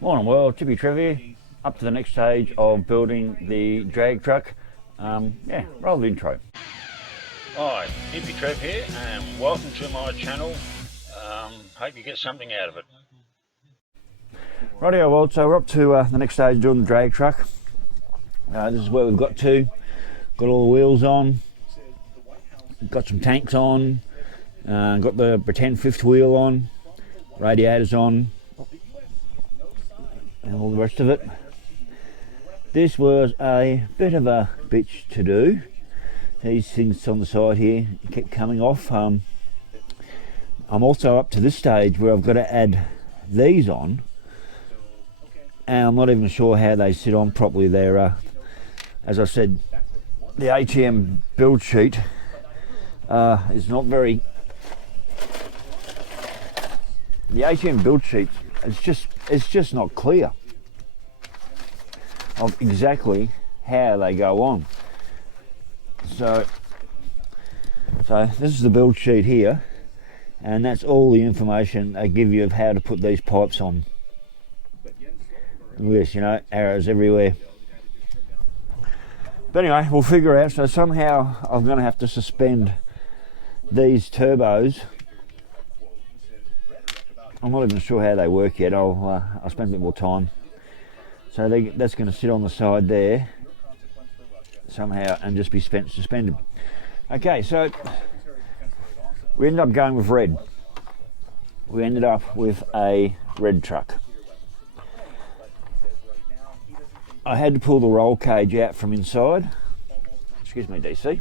Morning world, Hippy Trev here, up to the next stage of building the drag truck. Roll the intro. Hi, Hippy Trev here, and welcome to my channel. Hope you get something out of it. Rightio world, so we're up to the next stage doing the drag truck. This is where we've got to. Got all the wheels on, got some tanks on, got the pretend fifth wheel on, radiators on, and all the rest of it. This was a bit of a bitch to do. These things on the side here kept coming off. I'm also up to this stage where I've got to add these on, and I'm not even sure how they sit on properly. They're, as I said, the ATM build sheet is not very. The ATM build sheet, it's just not clear of exactly how they go on. So this is the build sheet here, and that's all the information they give you of how to put these pipes on. Look at this, arrows everywhere. But anyway, we'll figure out. So somehow I'm going to have to suspend these turbos. I'm not even sure how they work yet. I'll spend a bit more time. So that's going to sit on the side there somehow and just be suspended. Okay, so we ended up going with red. We ended up with a red truck. I had to pull the roll cage out from inside. Excuse me, DC.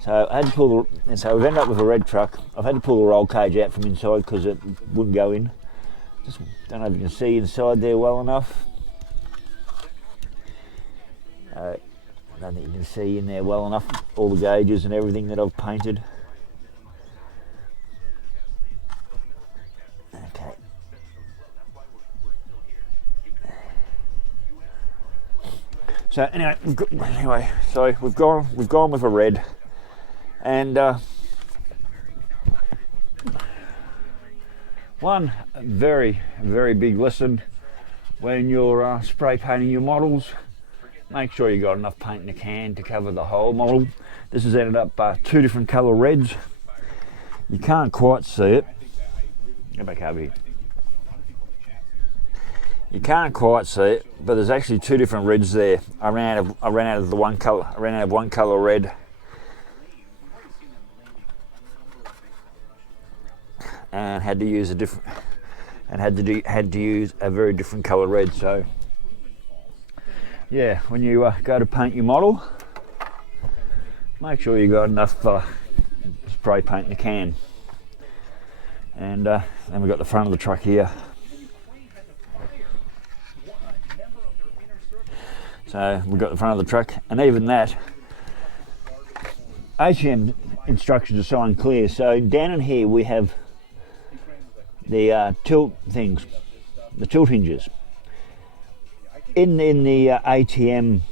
So I had to pull and so we've ended up with a red truck. I've had to pull the roll cage out from inside because it wouldn't go in. Just don't know if you can see inside there well enough. I don't think you can see in there well enough all the gauges and everything that I've painted. Okay. So anyway, so we've gone with a red, and one very big lesson when you're spray painting your models. Make sure you got enough paint in the can to cover the whole model. This has ended up two different colour reds. You can't quite see it. Go back over here. You can't quite see it, but there's actually two different reds there. I ran out of one colour red, and had to use a very different colour red. So yeah, when you go to paint your model, make sure you got enough spray paint in the can. And then we've got the front of the truck here. So we've got the front of the truck, and even that, ATM instructions are so unclear. So down in here we have the tilt things, the tilt hinges. In the ATM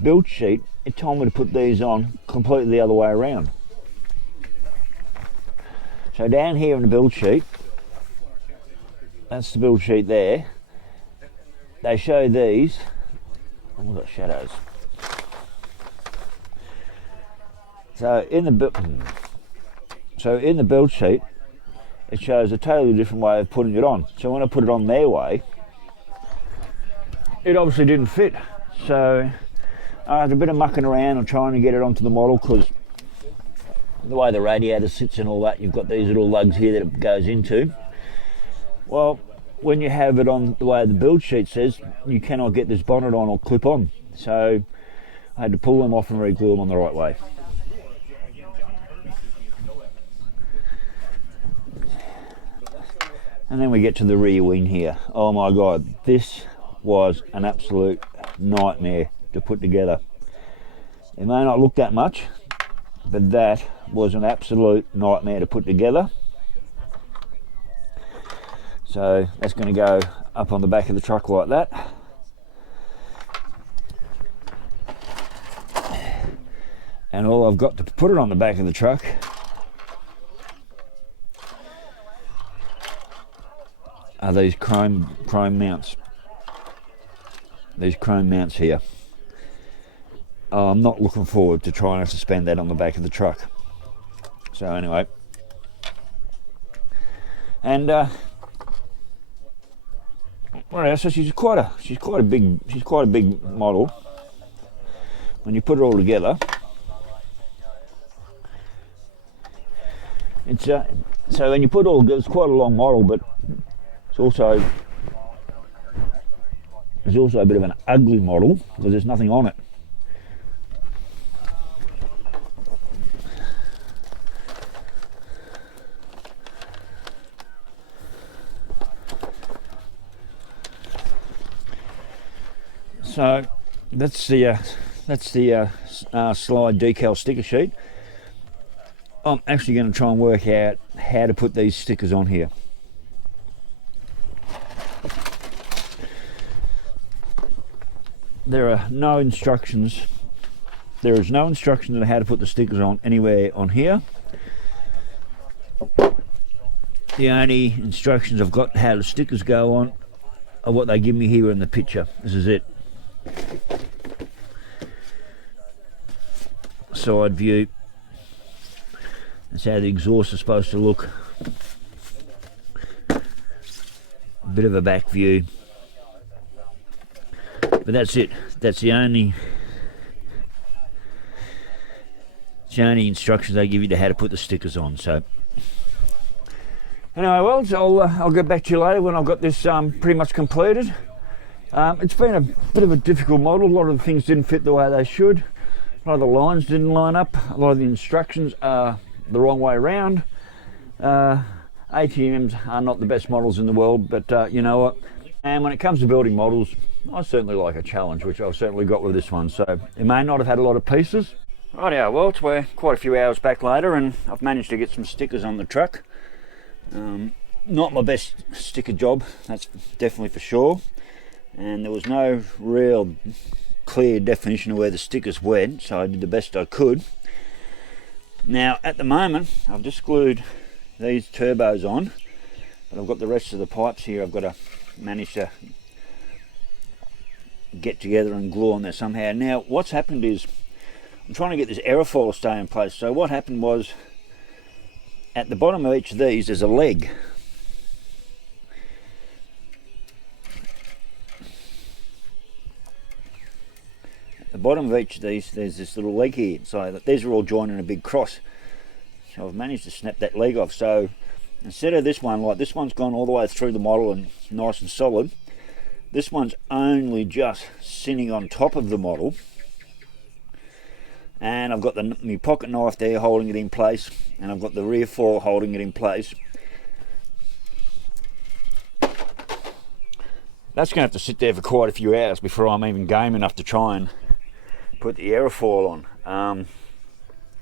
build sheet, it told me to put these on completely the other way around. So down here in the build sheet, that's the build sheet there, they show these. Oh, we've got shadows. So in the build sheet, it shows a totally different way of putting it on. So when I put it on their way, it obviously didn't fit. So I had a bit of mucking around and trying to get it onto the model, because the way the radiator sits and all that, you've got these little lugs here that it goes into. Well, when you have it on the way the build sheet says, you cannot get this bonnet on or clip on. So I had to pull them off and re-glue them on the right way. And then we get to the rear wing here. Oh my God, this was an absolute nightmare to put together. It may not look that much, but that was an absolute nightmare to put together. So that's going to go up on the back of the truck like that. And all I've got to put it on the back of the truck are these chrome mounts. These chrome mounts here. I'm not looking forward to trying to suspend that on the back of the truck. So anyway, and well, so she's quite a big model. When you put it all together, it's so when you put it all together, it's quite a long model, but it's also a bit of an ugly model because there's nothing on it. So that's the slide decal sticker sheet. I'm actually going to try and work out how to put these stickers on here. There are no instructions. There is no instruction on how to put the stickers on anywhere on here. The only instructions I've got how the stickers go on are what they give me here in the picture. This is it. Side view. That's how the exhaust is supposed to look. A bit of a back view. But that's it. That's the only instructions they give you to how to put the stickers on. So anyway, well, so I'll get back to you later when I've got this pretty much completed. It's been a bit of a difficult model. A lot of the things didn't fit the way they should. A lot of the lines didn't line up. A lot of the instructions are the wrong way around. ATMs are not the best models in the world, but you know what? And when it comes to building models, I certainly like a challenge, which I've certainly got with this one. So it may not have had a lot of pieces. Rightio, well, we're quite a few hours back later and I've managed to get some stickers on the truck. Not my best sticker job, that's definitely for sure. And there was no real clear definition of where the stickers went, so I did the best I could. Now at the moment I've just glued these turbos on, but I've got the rest of the pipes here I've got to manage to get together and glue on there somehow. Now what's happened is I'm trying to get this aerofoil to stay in place. So what happened was at the bottom of each of these there's a leg. At the bottom of each of these there's this little leg here, so that these are all joined in a big cross. So I've managed to snap that leg off. So instead of this one, like this one's gone all the way through the model and nice and solid, this one's only just sitting on top of the model. And I've got my pocket knife there holding it in place, and I've got the rear foil holding it in place. That's going to have to sit there for quite a few hours before I'm even game enough to try and put the aerofoil on.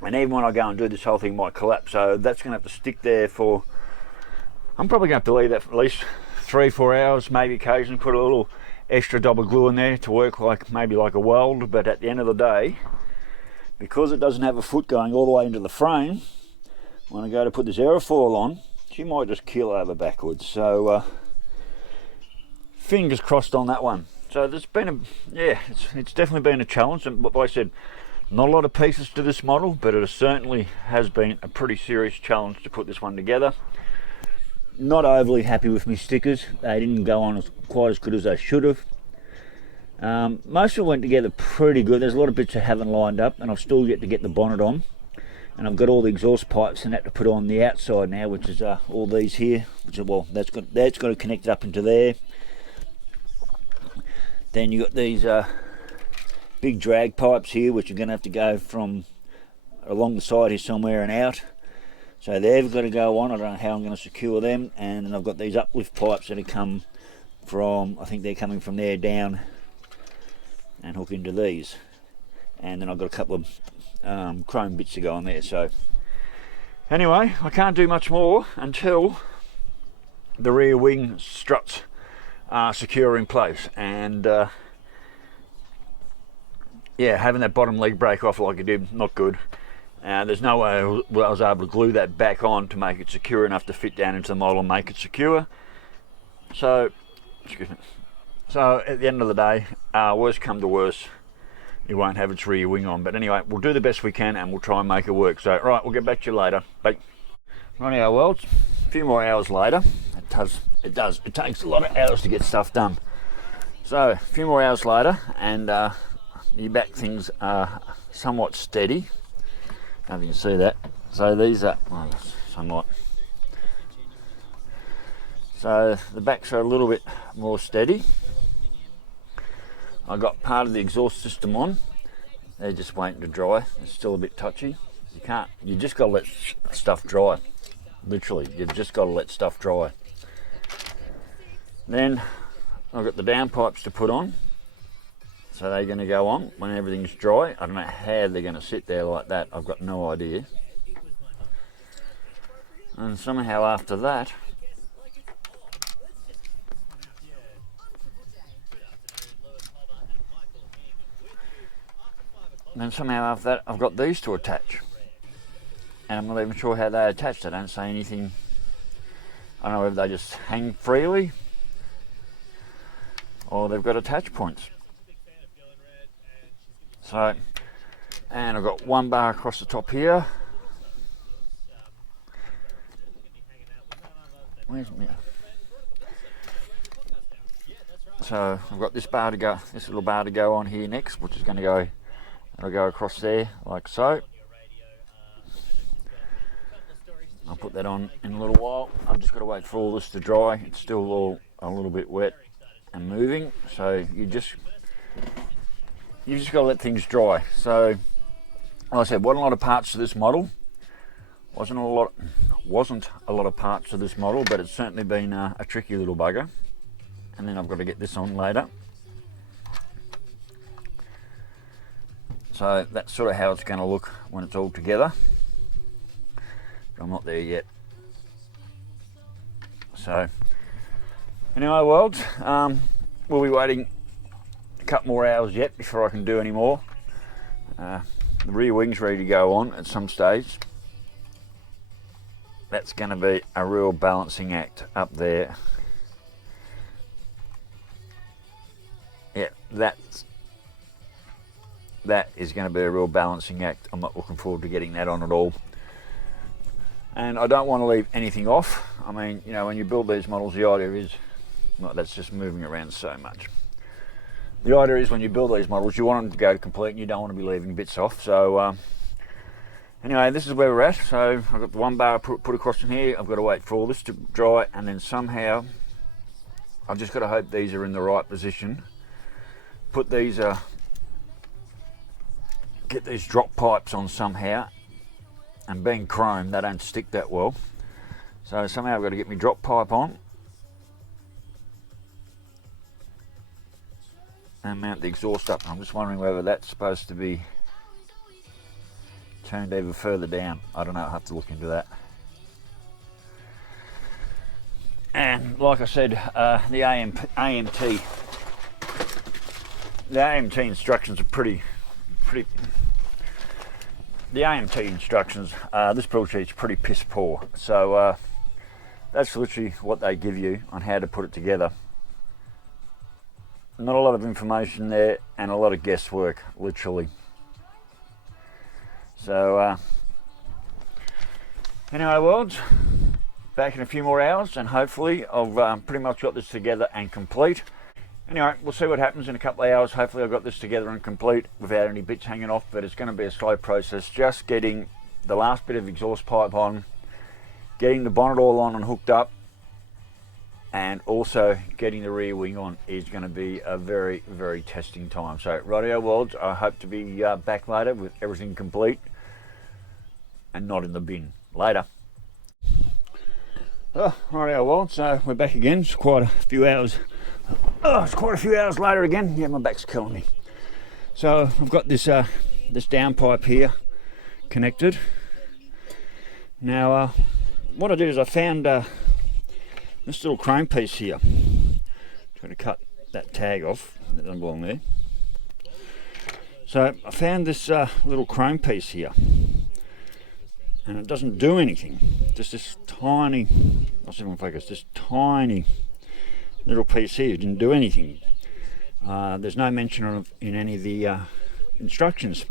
And even when I go and do this, whole thing might collapse, so that's going to have to stick there for, I'm probably going to have to leave that for at least 3-4 hours, maybe occasionally put a little extra double glue in there to work like maybe like a weld. But at the end of the day, because it doesn't have a foot going all the way into the frame, when I go to put this aerofoil on, she might just keel over backwards. So fingers crossed on that one. So there's been it's definitely been a challenge, and like I said, not a lot of pieces to this model, but it certainly has been a pretty serious challenge to put this one together. Not overly happy with my stickers. They didn't go on quite as good as they should have. Most of it went together pretty good. There's a lot of bits that haven't lined up, and I've still yet to get the bonnet on. And I've got all the exhaust pipes and that to put on the outside now, which is all these here. Which are, well, that's got to connect it up into there. Then you got these big drag pipes here, which are going to have to go from along the side here somewhere and out. So they've got to go on. I don't know how I'm going to secure them. And then I've got these uplift pipes that have come from, I think they're coming from there down and hook into these. And then I've got a couple of chrome bits to go on there. So anyway, I can't do much more until the rear wing struts are secure in place. And yeah, having that bottom leg break off like it did, not good. There's no way I was able to glue that back on to make it secure enough to fit down into the model and make it secure. So, excuse me. So at the end of the day, worst come to worst, you won't have its rear wing on. But anyway, we'll do the best we can and we'll try and make it work. So, right, we'll get back to you later. Bye. Rightio, well, it's a few more hours later. It takes a lot of hours to get stuff done. So, a few more hours later, and your back things are somewhat steady. I don't know if you can see that. So these are, well, somewhat. So the backs are a little bit more steady. I got part of the exhaust system on. They're just waiting to dry. It's still a bit touchy. You just got to let stuff dry. Literally, you've just got to let stuff dry. Then I've got the downpipes to put on. So they're going to go on when everything's dry. I don't know how they're going to sit there like that. I've got no idea. And somehow after that, I've got these to attach. And I'm not even sure how they attach. They don't say anything. I don't know whether they just hang freely or they've got attach points. So, and I've got one bar across the top here. Where's me? So I've got this little bar to go on here next, which is going to go, it'll go across there like so. I'll put that on in a little while. I've just got to wait for all this to dry. It's still all a little bit wet and moving, so you've just got to let things dry. So, like I said, wasn't a lot of parts to this model. Wasn't a lot of parts to this model, but it's certainly been a tricky little bugger. And then I've got to get this on later. So that's sort of how it's going to look when it's all together. I'm not there yet. So, anyway, world, we'll be waiting a couple more hours yet before I can do any more. The rear wing's ready to go on at some stage. That's going to be a real balancing act up there. Yeah, that is going to be a real balancing act. I'm not looking forward to getting that on at all. And I don't want to leave anything off. I mean, you know, when you build these models, the idea is, well, that's just moving around so much. The idea is when you build these models, you want them to go complete and you don't want to be leaving bits off. So anyway, this is where we're at. So I've got the one bar put across in here. I've got to wait for all this to dry, and then somehow I've just got to hope these are in the right position. Put these, get these drop pipes on somehow. And being chrome, they don't stick that well. So somehow I've got to get my drop pipe on and mount the exhaust up. I'm just wondering whether that's supposed to be turned even further down. I don't know, I'll have to look into that. And like I said, the AMT instructions are pretty. The AMT instructions, this build sheet's pretty piss poor. So that's literally what they give you on how to put it together. Not a lot of information there and a lot of guesswork, literally. So anyway, worlds, back in a few more hours and hopefully I've pretty much got this together and complete. Anyway, we'll see what happens in a couple of hours. Hopefully I've got this together and complete without any bits hanging off, but it's going to be a slow process. Just getting the last bit of exhaust pipe on, getting the bonnet all on and hooked up, and also getting the rear wing on is going to be a very, very testing time. So, rightio worlds, I hope to be back later with everything complete and not in the bin. Later. Oh, rightio worlds, so we're back again. It's quite a few hours. Oh, it's quite a few hours later again. Yeah, my back's killing me. So I've got this this downpipe here connected. Now, what I did is I found this little chrome piece here. Try to cut that tag off. That doesn't belong there. So I found this little chrome piece here, and it doesn't do anything. Just this tiny. I'll see if I can focus. This tiny little piece here didn't do anything. There's no mention of in any of the instructions.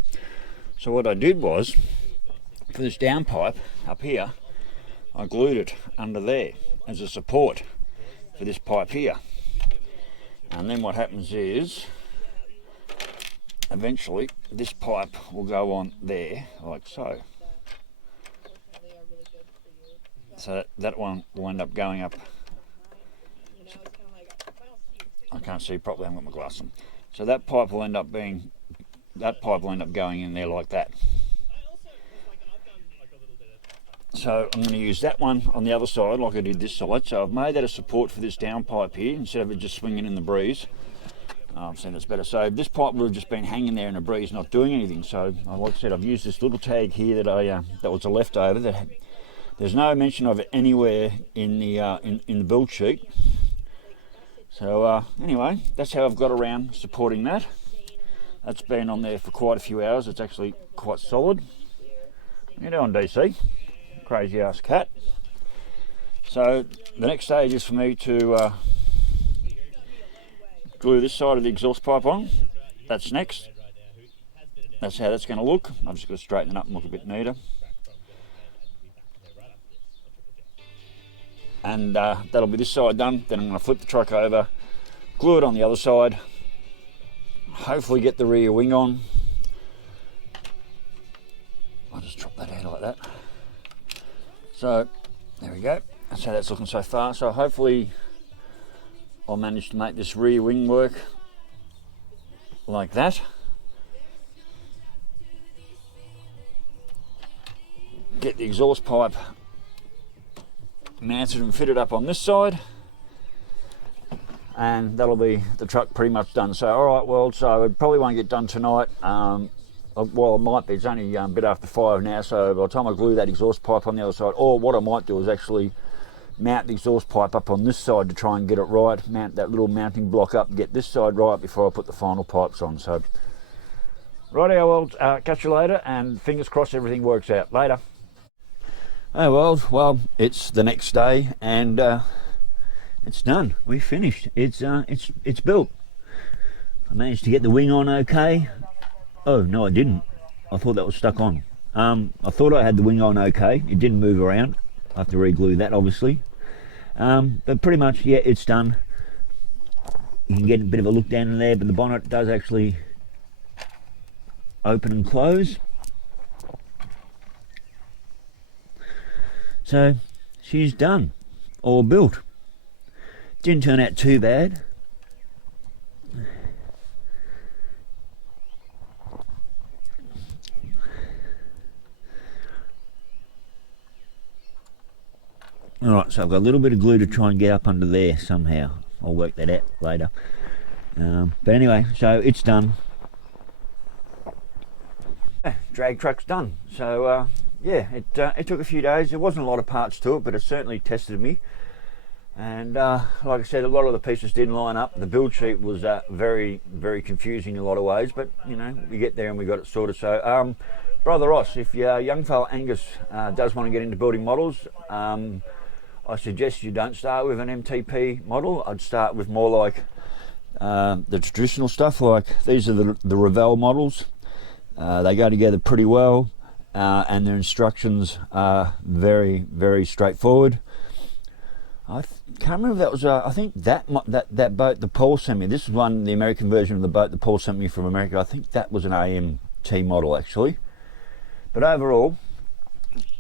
So what I did was, for this downpipe up here, I glued it under there as a support for this pipe here. And then what happens is, eventually this pipe will go on there, like so. So that one will end up going up. I can't see properly, I haven't got my glass on. So that pipe will end up going in there like that. So I'm going to use that one on the other side like I did this side. So I've made that a support for this downpipe here instead of it just swinging in the breeze. I'm saying it's better. So this pipe would have just been hanging there in the breeze, not doing anything. So like I said, I've used this little tag here that that was a leftover. There's no mention of it anywhere in the build sheet. So anyway, that's how I've got around supporting that. That's been on there for quite a few hours. It's actually quite solid. How you doing, DC? Crazy ass cat. So the next stage is for me to glue this side of the exhaust pipe on. That's next. That's how that's going to look. I'm just going to straighten it up and look a bit neater. And that'll be this side done. Then I'm going to flip the truck over, glue it on the other side, hopefully get the rear wing on. I'll just drop that out like that. So there we go, that's how that's looking so far. So hopefully I'll manage to make this rear wing work like that. Get the exhaust pipe mounted and fitted up on this side, and that'll be the truck pretty much done. So alright, well, so it probably won't get done tonight. Well, it might be. It's only a bit after 5 now, so by the time I glue that exhaust pipe on the other side, or what I might do is actually mount the exhaust pipe up on this side to try and get it right, mount that little mounting block up, get this side right before I put the final pipes on. So rightio, well, catch you later, and fingers crossed everything works out. Later. Oh well, it's the next day, and it's done. We finished. It's built. I managed to get the wing on okay. Oh no, I didn't. I thought that was stuck on. I thought I had the wing on okay. It didn't move around. I have to re-glue that, obviously. But pretty much, yeah, it's done. You can get a bit of a look down in there, but the bonnet does actually open and close. So she's done, or built. Didn't turn out too bad. Alright, so I've got a little bit of glue to try and get up under there somehow. I'll work that out later. But anyway, so it's done. Drag truck's done. So yeah, it took a few days. There wasn't a lot of parts to it, but it certainly tested me. And like I said, a lot of the pieces didn't line up. The build sheet was very, very confusing in a lot of ways, but you know, we get there and we got it sorted. So Brother Ross, if your young fella Angus does want to get into building models, I suggest you don't start with an MTP model. I'd start with more like the traditional stuff. Like these are the Revell models. They go together pretty well, and their instructions are very, very straightforward. I can't remember if that was I think that boat that Paul sent me. This is the American version of the boat that Paul sent me from America. I think that was an AMT model actually. But overall,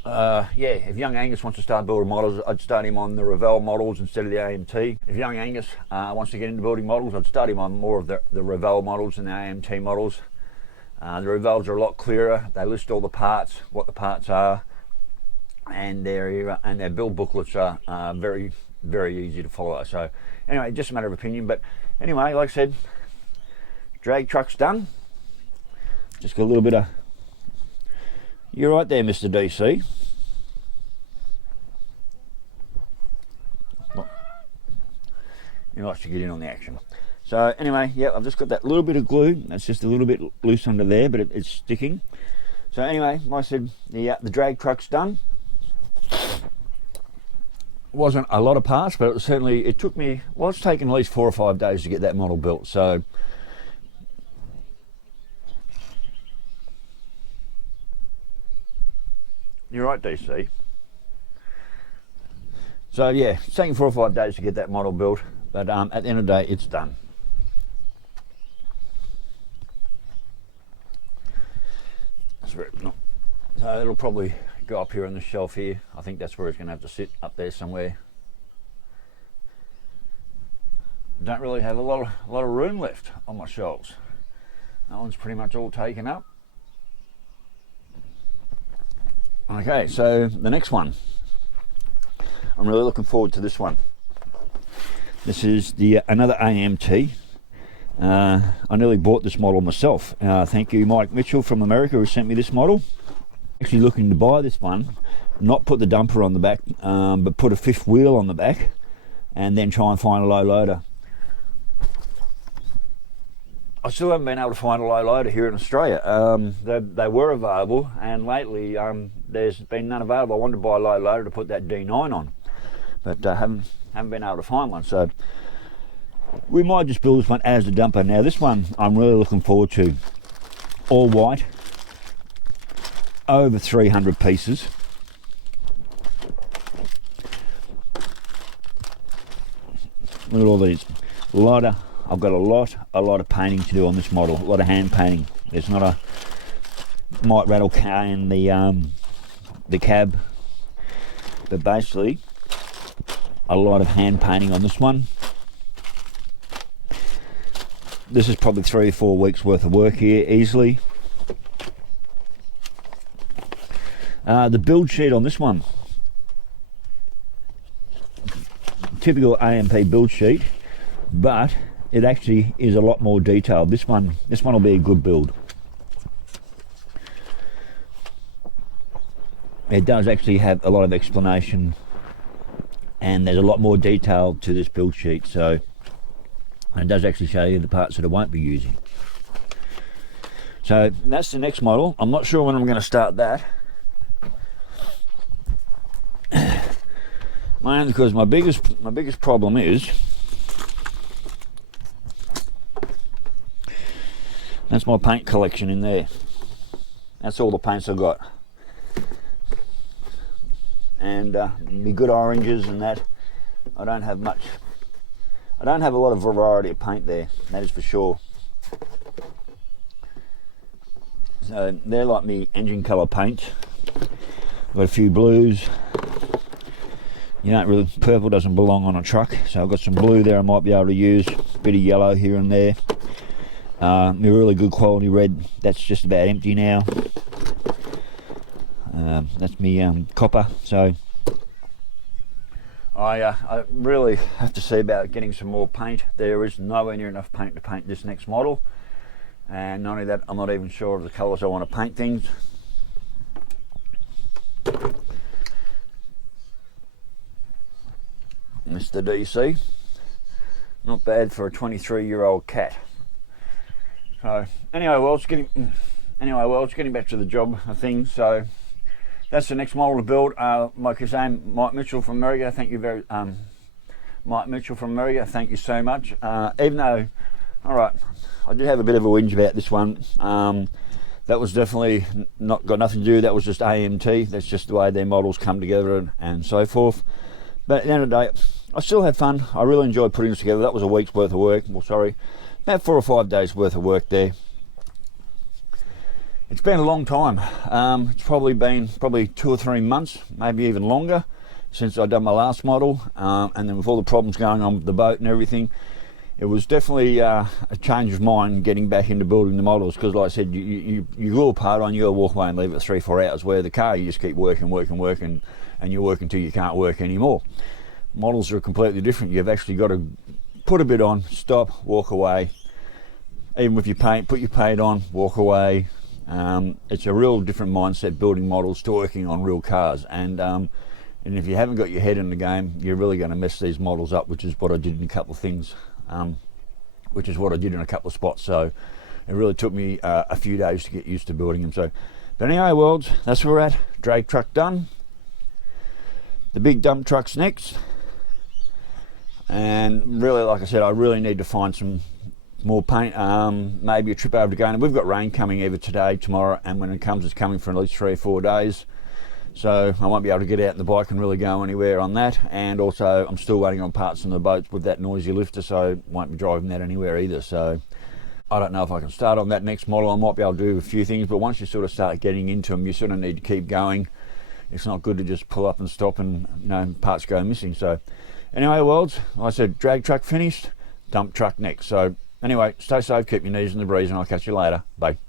yeah, if young Angus wants to start building models, I'd start him on the Revell models instead of the AMT. If young Angus wants to get into building models, I'd start him on more of the Revell models than the AMT models. The Revells are a lot clearer. They list all the parts, what the parts are, and their build booklets are very, very easy to follow. So anyway, just a matter of opinion. But anyway, like I said, drag truck's done. Just got a little bit of... You're right there, Mr. DC. He likes to get in on the action. So anyway, yeah, I've just got that little bit of glue. That's just a little bit loose under there, but it's sticking. So anyway, like I said, the drag truck's done. wasn't a lot of parts, but it took me, well, it's taken at least 4 or 5 days to get that model built. So you're right, DC. So yeah, it's taken 4 or 5 days to get that model built, but at the end of the day, it's done. So it'll probably go up here on the shelf here. I think that's where it's going to have to sit, up there somewhere. Don't really have a lot of room left on my shelves. That one's pretty much all taken up. Okay, so the next one. I'm really looking forward to this one. This is another AMT. I nearly bought this model myself. Thank you, Mike Mitchell from America, who sent me this model. Actually looking to buy this one, not put the dumper on the back, but put a fifth wheel on the back, and then try and find a low loader. I still haven't been able to find a low loader here in Australia. They were available, and lately there's been none available. I wanted to buy a low loader to put that D9 on, but haven't been able to find one. So we might just build this one as a dumper. Now this one I'm really looking forward to. All white, over 300 pieces. Look at all these. I've got a lot of painting to do on this model. A lot of hand painting. There's not a might rattle in the cab, but basically a lot of hand painting on this one. This is probably 3 or 4 weeks worth of work here easily. The build sheet on this one, typical AMP build sheet, but it actually is a lot more detailed. This one will be a good build. It does actually have a lot of explanation, and there's a lot more detail to this build sheet, so it does actually show you the parts that I won't be using. So that's the next model. I'm not sure when I'm going to start that. Mainly because my biggest problem is that's my paint collection in there. That's all the paints I've got, and the good oranges and that. I don't have much. I don't have a lot of variety of paint there. That is for sure. So they're like me engine colour paint. I've got a few blues. You don't really, purple doesn't belong on a truck, so I've got some blue there I might be able to use. A bit of yellow here and there. My really good quality red, that's just about empty now. That's me copper. So I really have to see about getting some more paint. There is nowhere near enough paint to paint this next model, and not only that, I'm not even sure of the colours I want to paint things. Mr. DC, not bad for a 23-year-old cat. So anyway, well, it's getting back to the job of things. So that's the next model to build. Like I say, Mike Mitchell from America. Thank you Mike Mitchell from America. Thank you so much. Even though, all right, I did have a bit of a whinge about this one. That was definitely got nothing to do. That was just AMT. That's just the way their models come together and so forth. But at the end of the day, I still had fun. I really enjoyed putting this together. That was a week's worth of work. Well, sorry, about 4 or 5 days worth of work there. It's been a long time. It's probably been 2 or 3 months, maybe even longer, since I've done my last model. And then with all the problems going on with the boat and everything, it was definitely a change of mind getting back into building the models, because like I said, you go apart on, you walk away and leave it 3 or 4 hours, where the car you just keep working, and you work until you can't work anymore. Models are completely different. You've actually got to put a bit on, stop, walk away. Even with your paint, put your paint on, walk away. It's a real different mindset building models to working on real cars, and if you haven't got your head in the game, you're really going to mess these models up, which is what I did in a couple of things, which is what I did in a couple of spots. So it really took me a few days to get used to building them. So, but anyway, worlds, that's where we're at. Drag truck done. The big dump truck's next, and really, like I said, I really need to find some more paint, maybe a trip over to Ghana. We've got rain coming either today, tomorrow, and when it comes, it's coming for at least 3 or 4 days. So I won't be able to get out in the bike and really go anywhere on that. And also, I'm still waiting on parts from the boats with that noisy lifter, so won't be driving that anywhere either. So I don't know if I can start on that next model. I might be able to do a few things, but once you sort of start getting into them, you sort of need to keep going. It's not good to just pull up and stop and, you know, parts go missing. So anyway, worlds, like I said, drag truck finished, dump truck next. So anyway, stay safe, keep your knees in the breeze, and I'll catch you later. Bye.